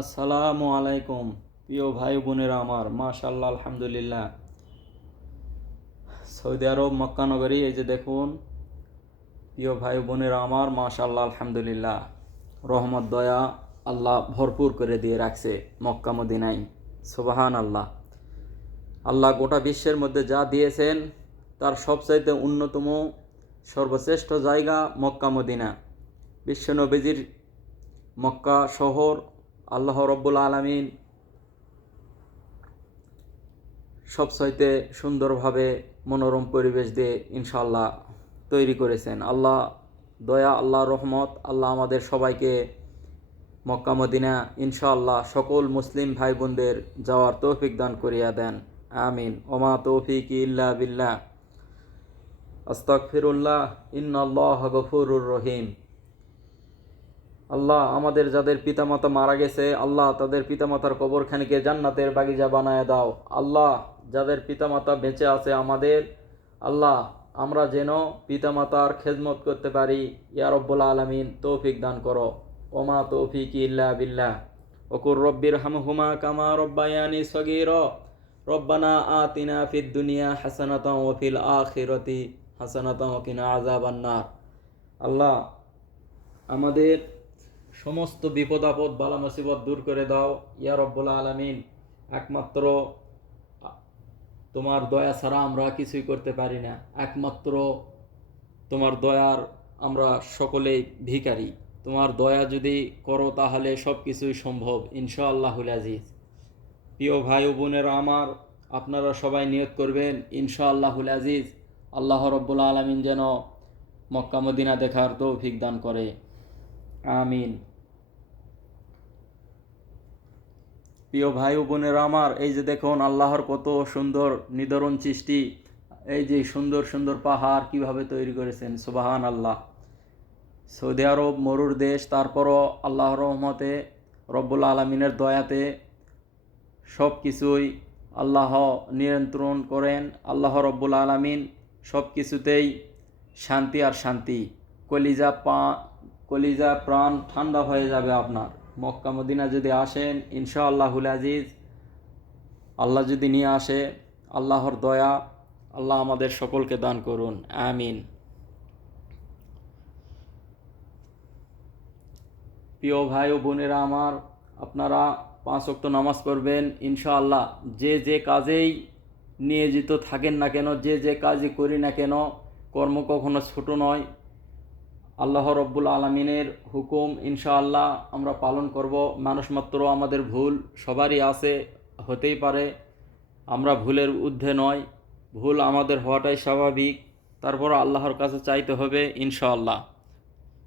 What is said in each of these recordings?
আসসালামু আলাইকুম প্রিয় ভাই বোনেরা আমার, মাশাআল্লাহ আলহামদুলিল্লাহ। সৌদি আরব মক্কা নগরী, এই যে দেখুন প্রিয় ভাই বোনেরা আমার, মাশাআল্লাহ আলহামদুলিল্লাহ। রহমত দয়া আল্লাহ ভরপুর করে দিয়ে রাখছে মক্কা মদিনায়। সুবহান আল্লাহ। আল্লাহ গোটা বিশ্বের মধ্যে যা দিয়েছেন তার সবচাইতে অন্যতম সর্বশ্রেষ্ঠ জায়গা মক্কা মদিনা। বিশ্বনবীজির মক্কা শহর আল্লাহ রব্বুল আলামিন সবচাইতে সুন্দরভাবে মনোরম পরিবেশ দিয়ে ইনশাআল্লাহ তৈরি করেছেন। আল্লাহ দয়া, আল্লাহ রহমত, আল্লাহ আমাদের সবাইকে মক্কা মদিনা ইনশাআল্লাহ সকল মুসলিম ভাই বোনদের যাওয়ার তৌফিক দান করিয়া দেন। আমিন। ওমা তৌফিক ইল্লা বিল্লাহ। আস্তাগফিরুল্লাহ, ইন্নাল্লাহ গফুরুর রহিম। আল্লাহ আমাদের যাদের পিতামাতা মারা গেছে, আল্লাহ তাদের পিতামাতার কবরখানিকে জান্নাতের বাগিচা বানায় দাও। আল্লাহ যাদের পিতামাতা বেঁচে আছে আমাদের, আল্লাহ আমরা যেন পিতামাতার খেদমত করতে পারি, ইয়া রব্বুল আলামিন তৌফিক দান করো। ওমা তৌফিক ইল্লা বিল্লাহ। ওকুর রব্বির হামহুমা কামা রব্বায়ানি সগীরা। রব্বানা আতিনা ফিদ দুনিয়া হাসানাতাও ওয়া ফিল আখিরাতি হাসানাতাও ওয়া কিনা আযাবান নার। আল্লাহ আমাদের সমস্ত বিপদ আপদ বালা মুসিবত দূর করে দাও, ইয়া রব্বুল আলামিন। একমাত্র তোমার দয়া ছাড়া আমরা কিছুই করতে পারি না। একমাত্র তোমার দয়ার আমরা সকলেই ভিখারি। তোমার দয়া যদি করো তাহলে সব কিছুই সম্ভব ইনশাআল্লাহুল আজিজ। প্রিয় ভাই ও বোনেরা আমার, আপনারা সবাই নিয়ত করবেন ইনশাআল্লাহুল আজিজ আল্লাহ রব্বুল আলামিন যেন মক্কা মদিনা দেখার তৌফিক দান করে। আমিন। প্রিয় ভাই ও বোনেরা আমার, এই যে দেখুন আল্লাহর কত সুন্দর নিদরুন সৃষ্টি। এই যে সুন্দর সুন্দর পাহাড় কিভাবে তৈরি করেছেন, সুবহান আল্লাহ। সৌদি আরব মরুর দেশ, তারপরও আল্লাহর রহমতে রব্বুল আলমিনের দয়াতে সব কিছুই আল্লাহ নিয়ন্ত্রণ করেন। আল্লাহ রব্বুল আলমিন সব কিছুতেই শান্তি আর শান্তি। কলিজা প্রাণ ঠান্ডা হয়ে যাবে আপনার মক্কা মদিনা যদি আসেন ইনশাআল্লাহুল আজিজ। আল্লাহ যদি নিয়ে আসে, আল্লাহর দয়া আল্লাহ আমাদের সকলকে দান করুন। আমিন। প্রিয় ভাই ও বোনেরা আমার, আপনারা 5 ওয়াক্ত নামাজ পড়বেন ইনশাআল্লাহ। যে যে কাজেই নিয়োজিত থাকেন না কেন, যে যে কাজই করি না কেন, কর্ম কখনো ছোট নয়। আল্লাহ রব্বুল আলমিনের হুকুম ইনশাআল্লাহ আমরা পালন করব। মানুষ মাত্র আমাদের ভুল সবারই আছে, হতেই পারে। আমরা ভুলের ঊর্ধ্বে নয়, ভুল আমাদের হওয়াটাই স্বাভাবিক। তারপর আল্লাহর কাছে চাইতে হবে ইনশাআল্লাহ।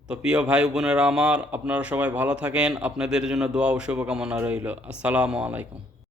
তো প্রিয় ভাই বোনেরা আমার, আপনারা সবাই ভালো থাকেন। আপনাদের জন্য দোয়া ও শুভকামনা রইল। আসসালামু আলাইকুম।